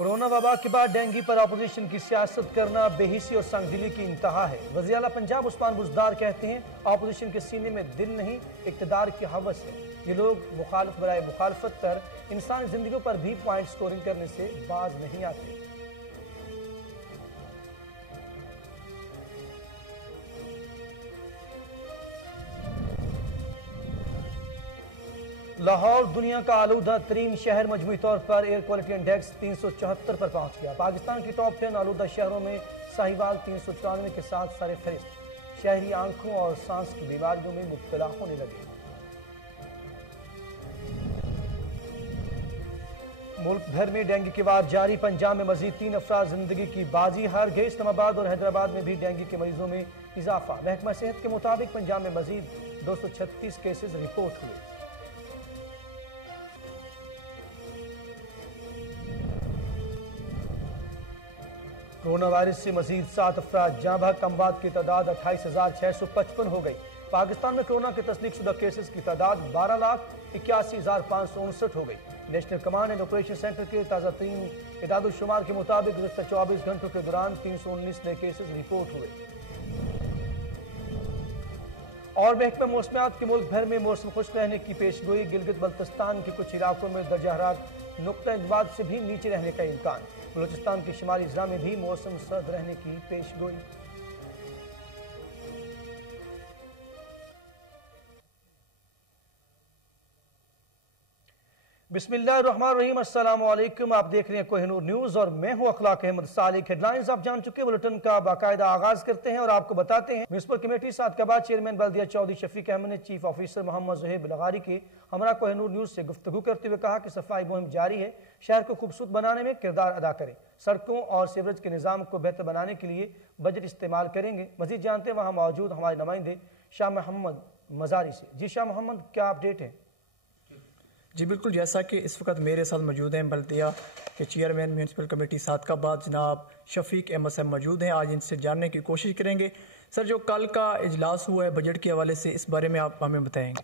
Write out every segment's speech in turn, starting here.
Corona वबा के बाद डेंगू पर अपोजिशन की सियासत करना बेहिसी और संगदिली की इंतहा है। वज़ीर आला पंजाब उस्मान बुज़दार कहते हैं अपोजिशन के सीने में दिल नहीं इक़्तिदार की हवस है। ये लोग मुखालिफ बराए मुखालफत पर इंसानी जिंदगियों पर भी पॉइंट स्कोरिंग करने से बाज नहीं आते। लाहौर दुनिया का आलूदा तरीन शहर मजमूई तौर पर एयर क्वालिटी इंडेक्स 374 पर पहुंच गया। पाकिस्तान की टॉप 10 आलूदा शहरों में साहिवाल 394 के साथ सरे फहरिस्त। शहरी आंखों और सांस की बीमारियों में मुब्तला होने लगे। मुल्क भर में डेंगू की वार जारी। पंजाब में मजीद 3 अफराद जिंदगी की बाजी हार गए। इस्लामाबाद और हैदराबाद में भी डेंगू के मरीजों में इजाफा। महकमा सेहत के मुताबिक पंजाब में मजीद 236 केसेज रिपोर्ट हुए। कोरोना वायरस से मजीद 7 अफराद जाँ बहक। अमवात की तादाद 28,655 हो गई। पाकिस्तान में कोरोना के तस्दीक शुदा केसेस की तादाद 12,81,559 हो गई। National command and operation centre के ताज़ा तरीन इदाद-उल-शुमार के मुताबिक गुज़श्ता 24 घंटों के दौरान 319 नए केसेस रिपोर्ट हुए। और महकमा मौसमियात के मुल्क भर में मौसम खुश्क रहने की पेशगोई। गिलगित बल्तिस्तान के कुछ इलाकों में दर्जा हरारत नुक्ता इंतबात से भी नीचे रहने का इम्कान। बलूचिस्तान के शुमाली अजला में भी मौसम सर्द रहने की पेशगोई। बिस्मिल्लाहिर्रहमानिर्रहीम। अस्सलाम वालेकुम। आप देख रहे हैं कोहिनूर न्यूज और मैं हूं अखलाक अहमद सालिक। हेडलाइंस आप जान चुके। बुलेटिन का बाकायदा आगाज करते हैं और आपको बताते हैं म्युनिसिपल कमेटी सादकाबाद चेयरमैन बल्दिया चौधरी शफीक अहमद ने चीफ ऑफिसर मोहम्मद ज़ुहैब लगारी के हमरा कोहिनूर न्यूज से गुफ्तगू करते हुए कहा कि सफाई मुहिम जारी है। शहर को खूबसूरत बनाने में किरदार अदा करें। सड़कों और सीवरेज के निज़ाम को बेहतर बनाने के लिए बजट इस्तेमाल करेंगे। मजीद जानते हैं वहाँ मौजूद हमारे नुमाइंदे शाह मोहम्मद मजारी से। जी शाह मोहम्मद, क्या अपडेट है? जी बिल्कुल, जैसा कि इस वक्त मेरे साथ मौजूद हैं बल्दिया के चेयरमैन म्यूनसिपल कमेटी सादकाबाद जनाब शफीक अहमद साहब मौजूद हैं। आज इनसे जानने की कोशिश करेंगे। सर, जो कल का इजलास हुआ है बजट के हवाले से, इस बारे में आप हमें बताएंगे।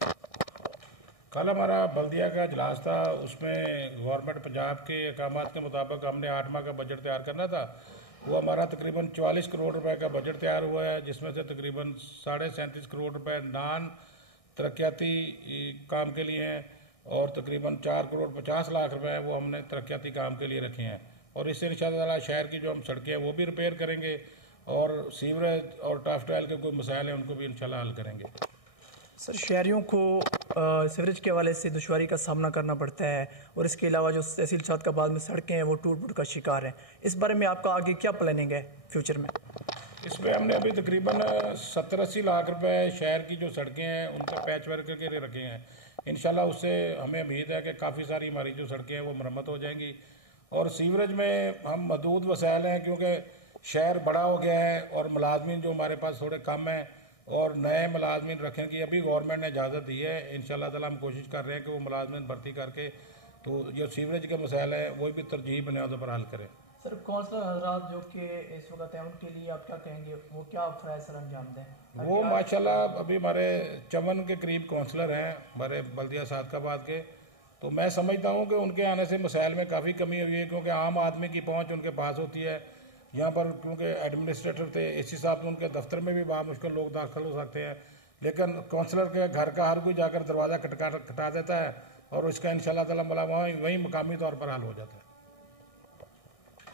कल हमारा बल्दिया का इजलास था, उसमें गवर्नमेंट पंजाब के अहकामात के मुताबिक हमने 8 माह का बजट तैयार करना था। वो हमारा तकरीबन 44 करोड़ रुपए का बजट तैयार हुआ है, जिसमें से तकरीबन 37.5 करोड़ रुपए नान तरक्याती काम के लिए हैं और तकरीबन 4 करोड़ 50 लाख रुपए वो हमने तरक्याती काम के लिए रखे हैं। और इससे इंशाअल्लाह शहर की जो हम सड़कें हैं वो भी रिपेयर करेंगे और सीवरेज और टफ टाइल के कोई मसाइल हैं उनको भी इंशाल्लाह हल करेंगे। सर, शहरियों को सीवरेज के हवाले से दुश्वारी का सामना करना पड़ता है और इसके अलावा जो तहसील सादकाबाद में सड़कें हैं वो टूट फूट का शिकार हैं। इस बारे में आपका आगे क्या प्लानिंग है फ्यूचर में? इसमें हमने अभी तकरीबन 70-80 लाख रुपए शहर की जो सड़कें हैं उनका पैच वर्क के लिए रखे हैं। इंशाल्लाह उससे हमें उम्मीद है कि काफ़ी सारी हमारी जो सड़कें हैं वो मरम्मत हो जाएंगी। और सीवरेज में हम महदूद वसाइल हैं क्योंकि शहर बड़ा हो गया है और मुलाजमीन जो हमारे पास थोड़े कम हैं और नए मुलाजमीन रखने की अभी गवर्नमेंट ने इजाज़त दी है। इंशाल्लाह ताला हम कोशिश कर रहे हैं कि वो मुलाजमीन भर्ती करके तो जो सीवरेज के मसाइल हैं वो भी तरजीह बुनियादों पर हल करें। सर, कौंसलर हजरात जो कि इस वक्त हैं उनके लिए आप क्या कहेंगे, वो क्या फ़राइज़ सर अंजाम दें? वो माशाल्लाह अभी हमारे 54 के करीब काउंसलर हैं हमारे बल्दिया सादकाबाद के। तो मैं समझता हूँ कि उनके आने से मसाइल में काफ़ी कमी हुई है क्योंकि आम आदमी की पहुँच उनके पास होती है। यहाँ पर क्योंकि एडमिनिस्ट्रेटर थे इस हिसाब से उनके दफ्तर में भी बामुश्किल लोग दाखिल हो सकते हैं, लेकिन काउंसलर के घर का हर कोई जाकर दरवाज़ा खटखटा देता है और उसका इंशाल्लाह ताला वहीं मुकामी तौर पर हल हो जाता है।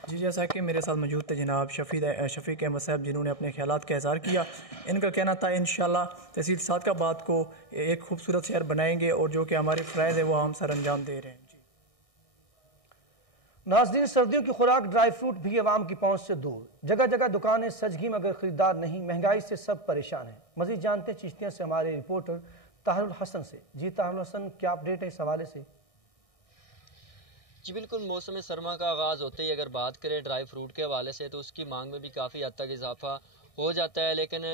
जी, जैसा कि मेरे साथ मौजूद थे जनाब शफीक अहमद साहब जिन्होंने अपने ख्यालात का इज़हार किया। इनका कहना था इंशाल्लाह तहसील सादकाबाद को एक खूबसूरत शहर बनाएंगे और जो कि हमारे फ़राइज़ है वो हम सर अंजाम दे रहे हैं। जी नाज़रीन, सर्दियों की खुराक ड्राई फ्रूट भी अवाम की पहुंच से दूर। जगह जगह दुकानें सजगी मगर खरीदार नहीं। महंगाई से सब परेशान हैं। मजीद जानते चिश्तियाँ से हमारे रिपोर्टर ताहरुल हसन से। जी ताहरुल हसन, क्या अपडेट है इस हवाले से? जी बिल्कुल, मौसम सरमा का आगाज़ होते ही अगर बात करें ड्राई फ्रूट के हवाले से तो उसकी मांग में भी काफ़ी हद तक इजाफा हो जाता है। लेकिन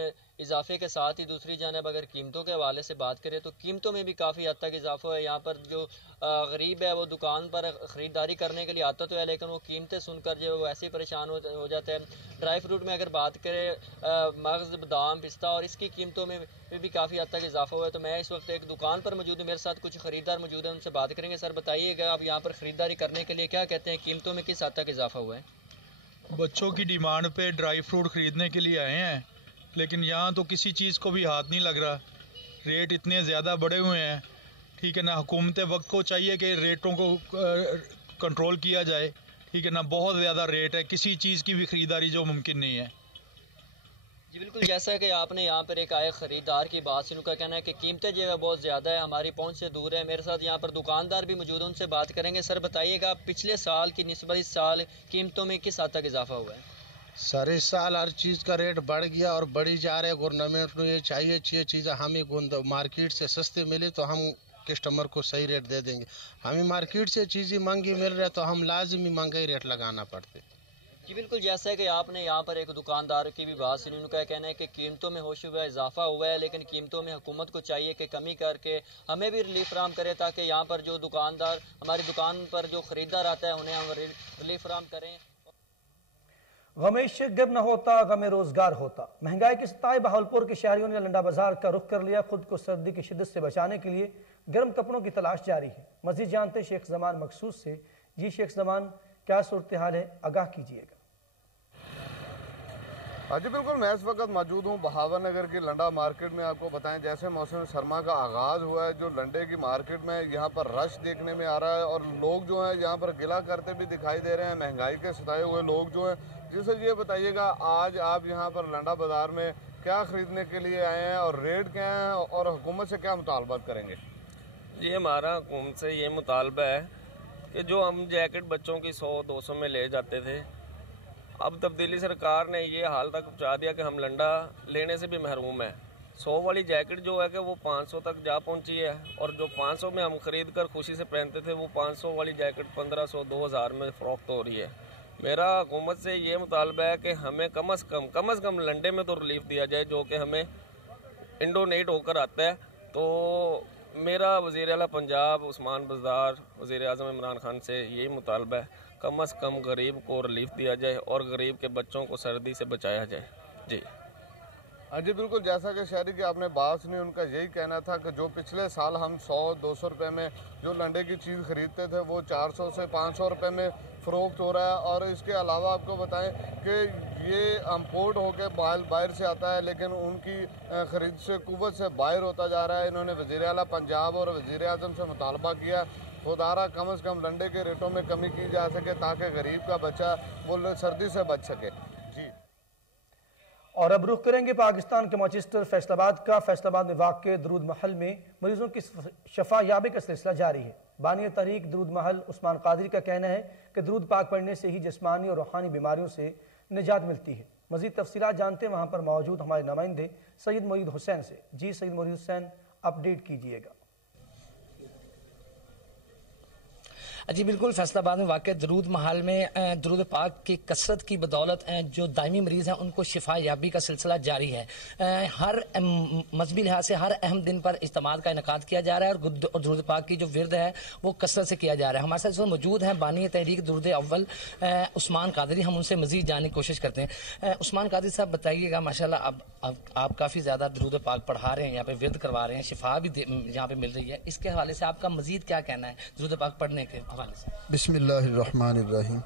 इजाफे के साथ ही दूसरी जानब अगर कीमतों के हवाले से बात करें तो कीमतों में भी काफ़ी हद तक इजाफा है। यहाँ पर जो गरीब है वो दुकान पर ख़रीदारी करने के लिए आता तो है, लेकिन वो कीमतें सुनकर जो वैसे ही परेशान हो जाता है। ड्राई फ्रूट में अगर बात करें मगज़, बादाम, पिस्ता और इसकी कीमतों में भी काफ़ी हद तक इजाफा हुआ है। तो मैं इस वक्त एक दुकान पर मौजूद हूँ, मेरे साथ कुछ ख़रीदार मौजूद हैं, उनसे बात करेंगे। सर बताइएगा, आप यहाँ पर ख़रीदारी करने के लिए क्या कहते हैं, कीमतों में किस हद तक इजाफा हुआ है? बच्चों की डिमांड पे ड्राई फ्रूट ख़रीदने के लिए आए हैं, लेकिन यहाँ तो किसी चीज़ को भी हाथ नहीं लग रहा। रेट इतने ज़्यादा बढ़े हुए हैं, ठीक है ना। हुकूमत वक्त को चाहिए कि रेटों को कंट्रोल किया जाए, ठीक है ना। बहुत ज़्यादा रेट है, किसी चीज़ की भी ख़रीदारी जो मुमकिन नहीं है। जी बिल्कुल, जैसा कि आपने यहाँ पर एक आए ख़रीदार की बात सुनकर कहना है कि कीमतें जो है बहुत ज़्यादा है, हमारी पहुँच से दूर है। मेरे साथ यहाँ पर दुकानदार भी मौजूद हैं, उनसे बात करेंगे। सर बताइएगा, पिछले साल की निस्बत इस साल कीमतों में किस हद तक इजाफा हुआ है? सर इस साल हर चीज़ का रेट बढ़ गया और बढ़ी जा रहा है। गवर्नमेंट को ये चाहिए चीज़ें हमें मार्केट से सस्ती मिली तो हम कस्टमर को सही रेट दे देंगे। हमें मार्केट से चीज़ें महंगी मिल रही है तो हम लाजमी महंगा ही रेट लगाना पड़ते। जी बिल्कुल, जैसा है कि आपने यहाँ पर एक दुकानदार की भी बात सुनी, उनका कहना है कि कीमतों में होश हुआ इजाफा हुआ है, लेकिन कीमतों में हुकूमत को चाहिए कि कमी करके हमें भी रिलीफ फराम करे, ताकि यहाँ पर जो दुकानदार हमारी दुकान पर जो ख़रीदार आता है उन्हें हम रिलीफ फराम करें। गमेश गिर न होता, गमे रोजगार होता। महंगाई के सताए बहावलपुर के शहरियों ने लंडा बाजार का रुख कर लिया। खुद को सर्दी की शिद्दत से बचाने के लिए गर्म कपड़ों की तलाश जारी है। मजीद जानते शेख जमान मखसूस से। जी शेख जमान, क्या सूरत हाल है, आगाह कीजिएगा। हाँ जी बिल्कुल, मैं इस वक्त मौजूद हूँ बहावर नगर की लंडा मार्केट में। आपको बताएं, जैसे मौसम सरमा का आगाज़ हुआ है, जो लंडे की मार्केट में यहाँ पर रश देखने में आ रहा है और लोग जो हैं यहाँ पर गिला करते भी दिखाई दे रहे हैं। महंगाई के सताए हुए लोग जो हैं। जी सर, ये बताइएगा, आज आप यहाँ पर लंडा बाज़ार में क्या ख़रीदने के लिए आए हैं और रेट क्या है और हुकूमत से क्या मुतालबा करेंगे? जी, हमारा हुकूमत से ये मुतालबा है कि जो हम जैकेट बच्चों की 100-200 में ले जाते थे, अब तब्दीली सरकार ने ये हाल तक पहुँचा दिया कि हम लंडा लेने से भी महरूम है। 100 वाली जैकेट जो है कि वो 500 तक जा पहुँची है, और जो 500 में हम ख़रीद कर खुशी से पहनते थे, वो 500 वाली जैकेट 1500-2000 में फ़रोख्त हो रही है। मेरा हुकूमत से ये मुतालबा है कि हमें कम अज़ कम लंडे में तो रिलीफ दिया जाए, जो कि हमें इंडोनेट होकर आता है। तो मेरा वज़ीर आला पंजाब उस्मान बज़दार, वज़ीर आज़म इमरान खान से यही मुतालबा है, कम अज़ कम गरीब को रिलीफ दिया जाए और गरीब के बच्चों को सर्दी से बचाया जाए। जी हाँ जी बिल्कुल, जैसा कि शहरी की आपने बात सुनी, उनका यही कहना था कि जो पिछले साल हम 100-200 रुपये में जो लंडे की चीज़ ख़रीदते थे, वो 400 से 500 रुपये में फ़रोख्त हो रहा है। और इसके अलावा आपको बताएं कि ये इम्पोर्ट होकर बाहर से आता है, लेकिन उनकी ख़रीद से कुव्वत से बाहर होता जा रहा है। इन्होंने वज़ीर आला पंजाब और वज़ीर आज़म से मुतालबा किया, खुदारा कम अज़ कम लंडे के रेटों में कमी की जा सके, ताकि गरीब का बच्चा वो सर्दी से बच सके। जी, और अब रुख करेंगे पाकिस्तान के मैनचेस्टर फैसलाबाद का। फैसलाबाद में वाक़ दरूद महल में मरीजों की शफा याबी का सिलसिला जारी है। बानी तहरीक दरूद महल उस्मान कादरी का कहना है कि दरूद पाक पढ़ने से ही जिस्मानी और रूहानी बीमारियों से निजात मिलती है। मज़ीद तफसीलात जानते हैं वहाँ पर मौजूद हमारे नुमाइंदे सैयद मुरीद हुसैन से। जी सैयद मुरीद हुसैन, अपडेट कीजिएगा। जी बिल्कुल, फैसलाबाद में वाक़ दरूद महल में दरूद पाक की कसरत की बदौलत जो दायमी मरीज़ हैं उनको शिफा याबी का सिलसिला जारी है। हर मजहबी लिहाज से हर अहम दिन पर इज्तिमात का इनेकाद किया जा रहा है और दरूद पाक की जो विरद है वो कसरत से किया जा रहा है। हमारे साथ इसमें मौजूद हैं बानी तहरीक दरूद अव्वल उस्मान कादरी। हम उनसे मज़ीद जानने की कोशिश करते हैं। उस्मान कादरी साहब बताइएगा, माशाल्लाह अब आप काफ़ी ज़्यादा दरूद पाक पढ़ा रहे हैं, यहाँ पे विरद करवा रहे हैं, शिफा भी यहाँ पे मिल रही है। इसके हवाले से आपका मज़ीद क्या कहना है दरूद पाक पढ़ने के हवाले से? बिस्मिल्लाहिर्रहमानिर्रहीम।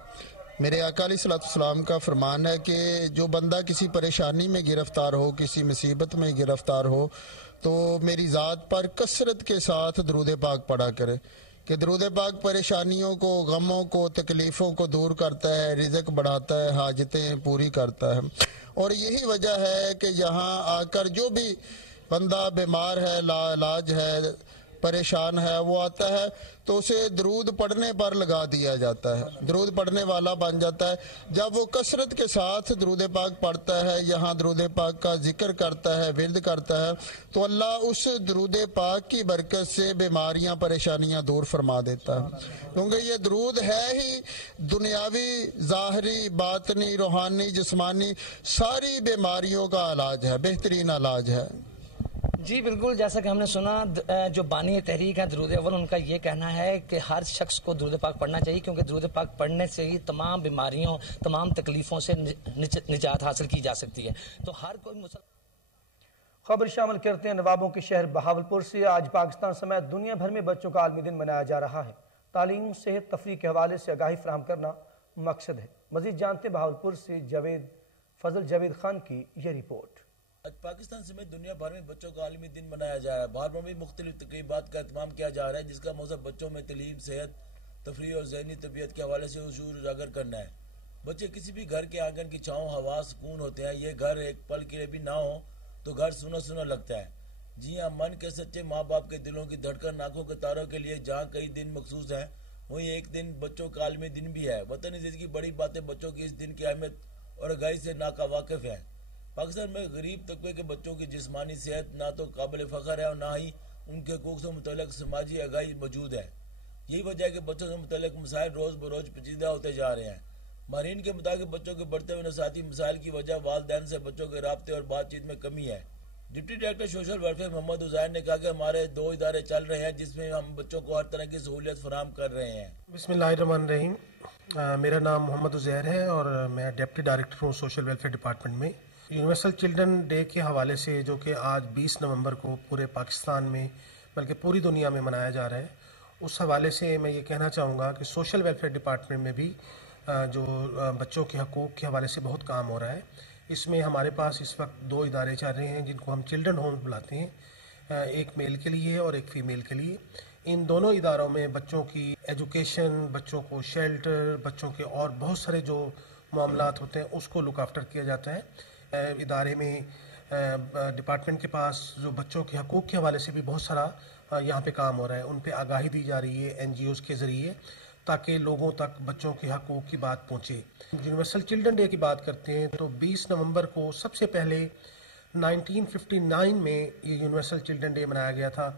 मेरे आका अलैहिस्सलाम का फरमान है कि जो बंदा किसी परेशानी में गिरफ्तार हो, किसी मुसीबत में गिरफ्तार हो, तो मेरी ज़ात पर कसरत के साथ दरूद पाक पढ़ा करे। कि दरूद पाक परेशानियों को, गमों को, तकलीफ़ों को दूर करता है, रिज़्क़ बढ़ाता है, हाजतें पूरी करता है। और यही वजह है कि यहाँ आकर जो भी बंदा बीमार है, लाइलाज है, परेशान है वो आता है तो उसे दरूद पढ़ने पर लगा दिया जाता है, दरूद पढ़ने वाला बन जाता है। जब वो कसरत के साथ दरूद पाक पढ़ता है, यहाँ दरूद पाक का जिक्र करता है, विरद करता है, तो अल्लाह उस दरूद पाक की बरकत से बीमारियां परेशानियां दूर फरमा देता है। क्योंकि ये दरूद है ही दुनियावी, ज़ाहरी, बातनी, रूहानी, जिस्मानी सारी बीमारियों का इलाज है, बेहतरीन इलाज है। जी बिल्कुल, जैसा कि हमने सुना जो बानी तहरीक है दरूद अव्वल, उनका ये कहना है कि हर शख्स को दरूद पाक पढ़ना चाहिए, क्योंकि दरूद पाक पढ़ने से ही तमाम बीमारियों, तमाम तकलीफ़ों से निजात हासिल की जा सकती है। तो हर कोई खबर शामिल करते हैं नवाबों के शहर बहावलपुर से। आज पाकिस्तान समेत दुनिया भर में बच्चों का आलमी दिन मनाया जा रहा है। तालीम, सेहत, तफरीह के हवाले से आगाही फराहम करना मकसद है। मजीद जानते बहावलपुर से फजल जावेद खान की यह रिपोर्ट। आज पाकिस्तान समेत दुनिया भर में बच्चों का आलमी दिन मनाया जा रहा है। बाहर में भी मुख्तलिफ तकरीबात का एहतमाम किया जा रहा है, जिसका मकसद बच्चों में तलीम, सेहत, तफरीह और ज़हनी तबीयत के हवाले से हुजूर उजागर करना है। बच्चे किसी भी घर के आंगन की छाँव, हवा, सुकून होते हैं। ये घर एक पल के लिए भी ना हो तो घर सुना सुना लगता है। जी हाँ, मन के सच्चे माँ बाप के दिलों की धड़कन, आंखों के तारों के लिए जहाँ कई दिन मखसूस हैं, वहीं एक दिन बच्चों का आलमी दिन भी है। वतन इज़्ज़त की बड़ी बातें बच्चों की इस दिन की अहमियत और आगाही से नाका वाकिफ है। पाकिस्तान में गरीब तबके के बच्चों की जिस्मानी सेहत ना तो काबिल फ़ख्र है और ना ही उनके हकूक़ से मुतल्लिक़ समाजी आगाही मौजूद है। यही वजह है कि बच्चों से मुतल्लिक़ मसाइल रोज़ बरोज़ पेचीदा होते जा रहे हैं। माहिरीन के मुताबिक बच्चों के बढ़ते हुए नसाती मसाइल की वजह वालिदैन से बच्चों के राब्ते और बातचीत में कमी है। Deputy director social welfare Mohammad Uzair ने कहा कि हमारे 2 इदारे चल रहे हैं जिसमें हम बच्चों को हर तरह की सहूलियत फराहम कर रहे हैं। बिस्मिल्लाहिर्रहमानिर्रहीम। मेरा नाम मोहम्मद उज़ैर है और मैं डिप्टी डायरेक्टर हूँ सोशल वेलफेयर डिपार्टमेंट में। यूनिवर्सल चिल्ड्रन डे के हवाले से जो कि आज 20 नवंबर को पूरे पाकिस्तान में बल्कि पूरी दुनिया में मनाया जा रहा है, उस हवाले से मैं ये कहना चाहूँगा कि सोशल वेलफेयर डिपार्टमेंट में भी जो बच्चों के हकूक़ के हवाले से बहुत काम हो रहा है। इसमें हमारे पास इस वक्त 2 इदारे चल रहे हैं जिनको हम चिल्ड्रन होम बुलाते हैं, एक मेल के लिए और एक फ़ीमेल के लिए। इन दोनों इदारों में बच्चों की एजुकेशन, बच्चों को शेल्टर, बच्चों के और बहुत सारे जो मामलात होते हैं उसको लुक आफ्टर किया जाता है। इदारे में डिपार्टमेंट के पास जो बच्चों के हकूक़ के हवाले से भी बहुत सारा यहाँ पे काम हो रहा है। उन पे आगाही दी जा रही है NGOs के ज़रिए, ताकि लोगों तक बच्चों के हकूक़ की बात पहुँचे। यूनिवर्सल चिल्ड्रन डे की बात करते हैं तो 20 नवंबर को सबसे पहले 1959 में ये यूनिवर्सल चिल्ड्रन डे मनाया गया था,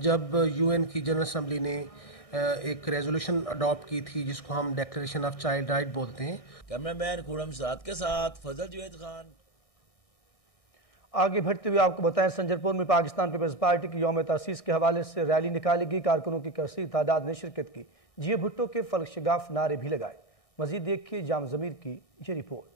जब UN की जनरल असम्बली ने एक रेजोल्यूशन अडॉप्ट की थी जिसको हम डिक्लेरेशन ऑफ चाइल्ड राइट बोलते हैं। कैमरामैन खुरम साद के साथ फजल जावेद खान। आगे बढ़ते हुए आपको बताएं, संजरपुर में पाकिस्तान पीपल्स पार्टी की यौम तासीस के हवाले से रैली निकाली गई। कारकुनों की कसीर तादाद ने शिरकत की। जिया भुट्टो के फलशगाफ नारे भी लगाए। मजीद देखिए जाम ज़मीर की ये रिपोर्ट।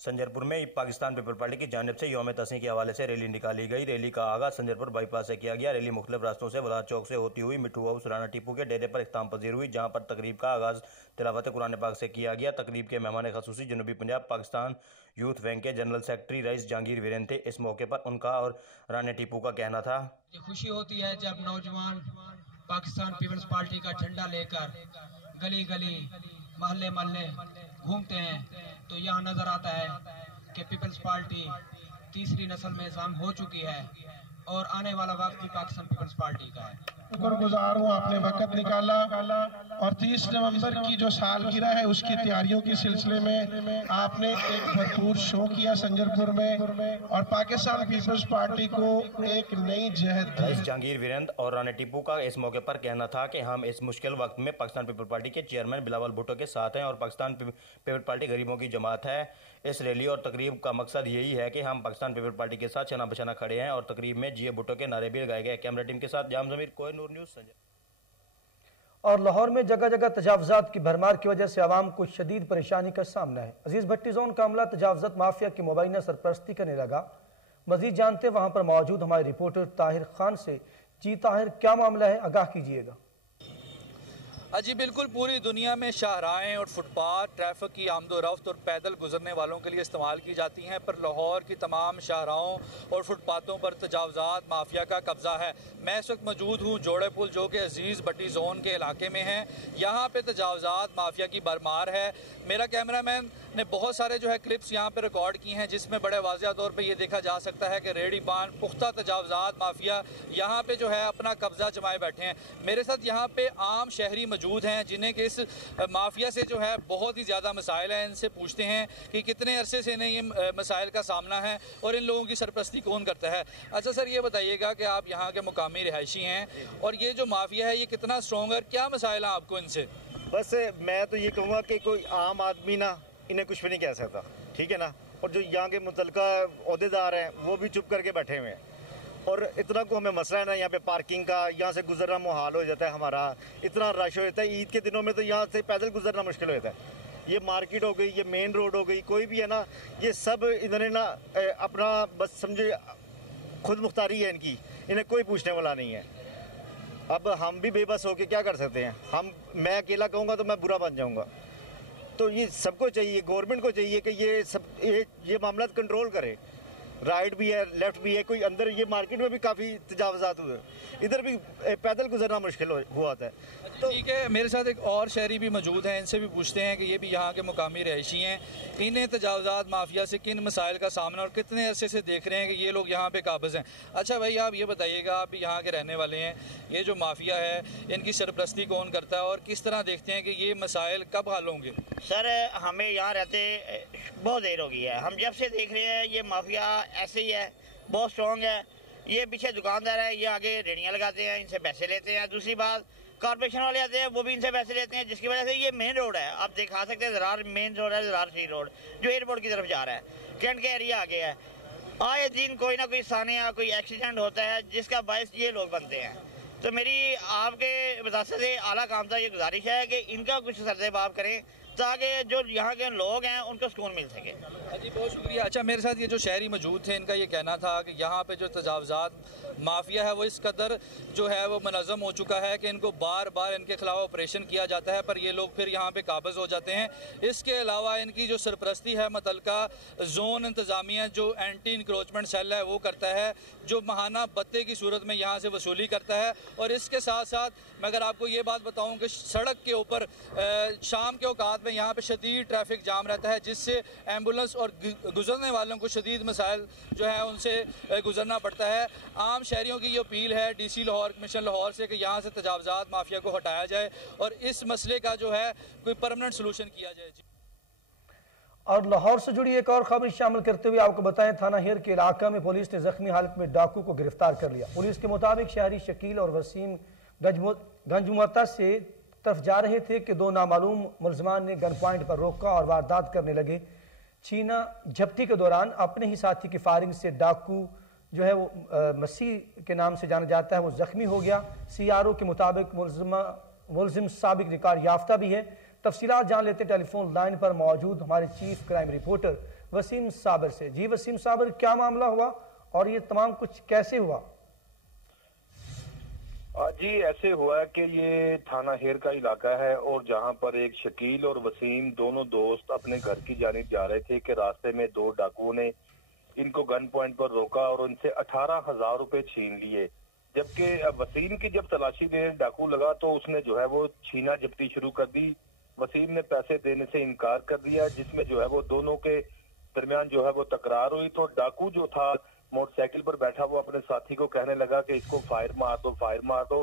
संजरपुर में पाकिस्तान पीपल पार्टी की जानिब से यौम तसीस के हवाले से रैली निकाली गई। रैली का आगाज संजरपुर बाईपास से किया गया। रैली मुख्तलिफ रास्तों से वलाद चौक से होती हुई मिठू हाउस राना टीपू के डेरे पर इख्तिताम पजीर हुई, जहाँ पर तकरीब का आगाज तिलावत कुरान पाक से किया गया। तकरीब के मेहमान खसूसी जनूबी पंजाब पाकिस्तान यूथ विंग के general secretary rice Jahangir Viren थे। इस मौके पर उनका और राना टीपू का कहना था, खुशी होती है जब नौजवान पाकिस्तान पीपल्स पार्टी का झंडा लेकर गली गली, महल्ले महल्ले घूमते हैं, तो यहाँ नजर आता है कि पीपल्स पार्टी तीसरी नस्ल में इस्लाम हो चुकी है और आने वाला वक्त भी पाकिस्तान पीपल्स पार्टी का है। शुक्रगुजार हूँ आपने वक्त निकाला और 30 नवंबर की जो सालगिरह है उसकी तैयारियों के सिलसिले में आपने एक भरपूर शो किया संजरपुर में और पाकिस्तान पीपल्स पार्टी को एक नई जहद दी। जहांगीर वीरेंद्र और राना टीपू का इस मौके पर कहना था कि हम इस मुश्किल वक्त में पाकिस्तान पीपल पार्टी के चेयरमैन बिलावल भुट्टो के साथ हैं और पाकिस्तान पीपल पार्टी गरीबों की जमात है। इस रैली और तकरीब का मकसद यही है कि हम पाकिस्तान पीपल पार्टी के साथ चना बचाना खड़े हैं और तकरीब में जिया भुट्टो के नारे भी लगाए गए। कैमरा टीम के साथ जाम ज़मीर, कोहिनूर न्यूज़, संजय। और लाहौर में जगह जगह तजावजात की भरमार की वजह से आवाम को शदीद परेशानी का सामना है। अजीज भट्टी जोन का अमला तजावजात माफिया की मुबैना सरपरस्ती करने लगा। मजीद जानते वहां पर मौजूद हमारे रिपोर्टर ताहिर खान से। जी ताहिर, क्या मामला है, आगाह कीजिएगा। जी बिल्कुल, पूरी दुनिया में शाहराहें और फुटपाथ ट्रैफिक की आमदोरफ्त और पैदल गुजरने वालों के लिए इस्तेमाल की जाती हैं, पर लाहौर की तमाम शाहराहों और फुटपाथों पर तजावजात माफिया का कब्जा है। मैं इस वक्त मौजूद हूँ जोड़े पुल, जो कि अजीज़ भट्टी जोन के इलाके में है। यहाँ पे तजावजात माफिया की भरमार है। मेरा कैमरामैन ने बहुत सारे जो है क्लिप्स यहाँ पे रिकॉर्ड की हैं, जिसमें बड़े वाज़िया तौर पे ये देखा जा सकता है कि रेडी पान पुख्ता तजावज़ात माफिया यहाँ पे जो है अपना कब्जा जमाए बैठे हैं। मेरे साथ यहाँ पे आम शहरी मौजूद हैं जिन्हें कि इस माफिया से जो है बहुत ही ज़्यादा मसाइल हैं। इनसे पूछते हैं कि कितने अरसे से इन्हें ये मसाइल का सामना है और इन लोगों की सरपरस्ती कौन करता है। अच्छा सर, ये बताइएगा कि आप यहाँ के मुकामी रिहायशी हैं और ये जो माफिया है ये कितना स्ट्रॉन्ग है, क्या मसाइल हैं आपको इनसे? बस मैं तो ये कहूँगा कि कोई आम आदमी ना इन्हें कुछ भी नहीं कह सकता, ठीक है ना। और जो यहाँ के मुतलका ओहदेदार हैं वो भी चुप करके बैठे हुए हैं। और इतना को हमें मसला है ना यहाँ पे पार्किंग का, यहाँ से गुजरना मुहाल हो जाता है हमारा, इतना रश हो जाता है। ईद के दिनों में तो यहाँ से पैदल गुजरना मुश्किल हो जाता है। ये मार्केट हो गई, ये मेन रोड हो गई, कोई भी है ना, ये सब इन्होंने ना अपना बस समझे खुद मुख्तारी है इनकी, इन्हें कोई पूछने वाला नहीं है। अब हम भी बेबस होके क्या कर सकते हैं। मैं अकेला कहूँगा तो मैं बुरा बन जाऊँगा। तो ये सबको चाहिए, गवर्नमेंट को चाहिए कि ये मामला कंट्रोल करे। राइट भी है, लेफ्ट भी है, कोई अंदर ये मार्केट में भी काफ़ी तजावज़ात हुए, इधर भी पैदल गुजरना मुश्किल हुआ था। तो ठीक है, मेरे साथ एक और शहरी भी मौजूद हैं, इनसे भी पूछते हैं कि ये भी यहाँ के मुकामी रहायशी हैं, इन्हें तजावज़ात माफिया से किन मसाइल का सामना और कितने अरसे से देख रहे हैं कि ये लोग यहाँ पे काबिज़ हैं। अच्छा भाई, आप ये बताइएगा, आप भी यहाँ के रहने वाले हैं, ये जो माफिया है इनकी सरपरस्ती कौन करता है और किस तरह देखते हैं कि ये मसाइल कब हल होंगे? सर, हमें यहाँ रहते बहुत देर हो गई है, हम जब से देख रहे हैं ये माफिया ऐसे ही है, बहुत स्ट्रॉन्ग है। ये पीछे दुकानदार है, ये आगे रेडियाँ लगाते हैं, इनसे पैसे लेते हैं। दूसरी बात, कॉर्पोरेशन वाले आते हैं, वो भी इनसे पैसे लेते हैं, जिसकी वजह से ये मेन रोड है, आप दिखा सकते हैं, ज़रार मेन रोड है, ज़रार सी रोड जो एयरपोर्ट की तरफ जा रहा है, कैंट के एरिया आगे है। आए दिन कोई ना कोई सानिया, कोई एक्सीडेंट होता है जिसका बायस ये लोग बनते हैं। तो मेरी आपके वजासत से आला काम था, ये गुजारिश है कि इनका कुछ सर्देबाब करें ताकि जो यहाँ के लोग हैं उनको सुकून मिल सके। जी बहुत शुक्रिया। अच्छा, मेरे साथ ये जो शहरी मौजूद थे, इनका ये कहना था कि यहाँ पे जो तजावज़ात माफिया है वो इस कदर जो है वो मुनज़्ज़म हो चुका है कि इनको बार बार इनके खिलाफ ऑपरेशन किया जाता है, पर ये लोग फिर यहाँ पे काबिज़ हो जाते हैं। इसके अलावा इनकी जो सरपरस्ती है मुतलका जोन इंतज़ामिया जो एंटी इंक्रोचमेंट सेल है वो करता है, जो महाना बत्ते की सूरत में यहाँ से वसूली करता है। और इसके साथ साथ मैं अगर आपको ये बात बताऊँ कि सड़क के ऊपर शाम के औकात में यहाँ पे शदीद ट्रैफिक जाम रहता है, जिससे एम्बुलेंस और गुजरने वालों को शदीद मसाइल जो है उनसे गुजरना पड़ता है। आम शहरियों की ये अपील है DC लाहौर, कमीशन लाहौर से कि यहाँ से तजावज़ात माफिया को हटाया जाए और इस मसले का जो है कोई परमानेंट सोल्यूशन किया जाए। और लाहौर से जुड़ी एक और खबर शामिल करते हुए आपको बताएं, थाना हेर के इलाका में पुलिस ने जख्मी हालत में डाकू को गिरफ्तार कर लिया। पुलिस के मुताबिक शहरी शकील और वसीम गंजमुता से तरफ जा रहे थे कि दो नामालूम मुलजमान ने गन पॉइंट पर रोका और वारदात करने लगे। छीना झपटी के दौरान अपने ही साथी की फायरिंग से डाकू जो है वो मसीह के नाम से जाना जाता है, वो जख्मी हो गया। CRO के मुताबिक मुलजिम साबिक रिकॉर्ड याफ्ता भी है। तफसीलात जान लेते टेलीफोन लाइन पर मौजूद हमारे चीफ क्राइम रिपोर्टर वसीम साबर से। जी वसीम साबर, क्या मामला हुआ और ये तमाम कुछ कैसे हुआ? जी ऐसे हुआ है कि ये थाना हेर का इलाका है और जहां पर एक शकील और वसीम दोनों दोस्त अपने घर की जानिब जा रहे थे कि रास्ते में दो डाकुओं ने इनको गन पॉइंट पर रोका और उनसे 18,000 रुपए छीन लिए। जबकि वसीम की जब तलाशी देने डाकू लगा तो उसने जो है वो छीना झपटी शुरू कर दी। वसीम ने पैसे देने से इनकार कर दिया, जिसमें जो है वो दोनों के दरमियान जो है वो तकरार हुई। तो डाकू जो था मोटरसाइकिल पर बैठा वो अपने साथी को कहने लगा कि इसको फायर मार दो, फायर मार दो,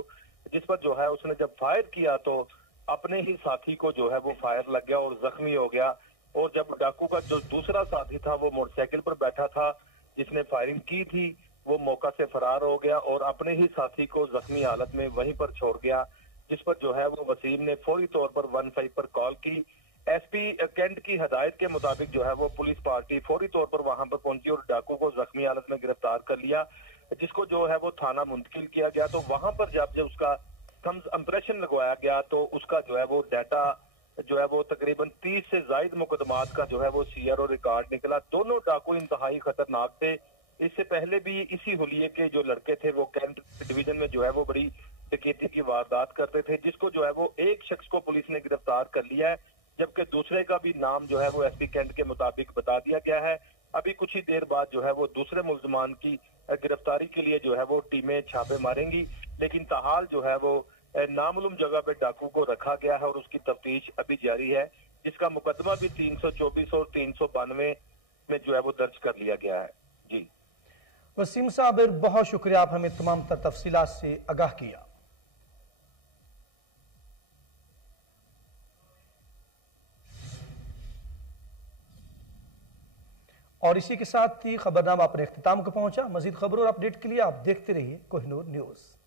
जिस पर जो है उसने जब फायर किया तो अपने ही साथी को जो है वो फायर लग गया और जख्मी हो गया। और जब डाकू का जो दूसरा साथी था वो मोटरसाइकिल पर बैठा था जिसने फायरिंग की थी, वो मौका से फरार हो गया और अपने ही साथी को जख्मी हालत में वहीं पर छोड़ गया, जिस पर जो है वो वसीम ने फौरी तौर पर 15 पर कॉल की। SP कैंट की हदायत के मुताबिक जो है वो पुलिस पार्टी फौरी तौर पर वहां पर पहुंची और डाकू को जख्मी हालत में गिरफ्तार कर लिया, जिसको जो है वो थाना मुंतकिल किया गया। तो वहां पर जब उसका थम्स इंप्रेशन लगवाया गया तो उसका जो है वो डाटा जो है वो तकरीबन 30 से ज्यादा मुकदमात का जो है वो CRO रिकॉर्ड निकला। दोनों डाकू इंतहाई खतरनाक थे। इससे पहले भी इसी हुलिये के जो लड़के थे वो कैंट डिवीजन में जो है वो बड़ी डकैती की वारदात करते थे, जिसको जो है वो एक शख्स को पुलिस ने गिरफ्तार कर लिया है, जबकि दूसरे का भी नाम जो है वो SP कैंट के मुताबिक बता दिया गया है। अभी कुछ ही देर बाद जो है वो दूसरे मुल्जमान की गिरफ्तारी के लिए जो है वो टीमें छापे मारेंगी, लेकिन ताहाल जो है वो नामालूम जगह पे डाकू को रखा गया है और उसकी तफ्तीश अभी जारी है। जिसका मुकदमा भी 324 और 392 में जो है वो दर्ज कर लिया गया है। जी वसीम साबिर, बहुत शुक्रिया, आप हमें तमाम तफसीलात से आगाह किया। और इसी के साथ ही खबरनामा अपने इख्तिताम को पहुंचा। मजीद खबरों और अपडेट के लिए आप देखते रहिए कोहिनूर न्यूज़।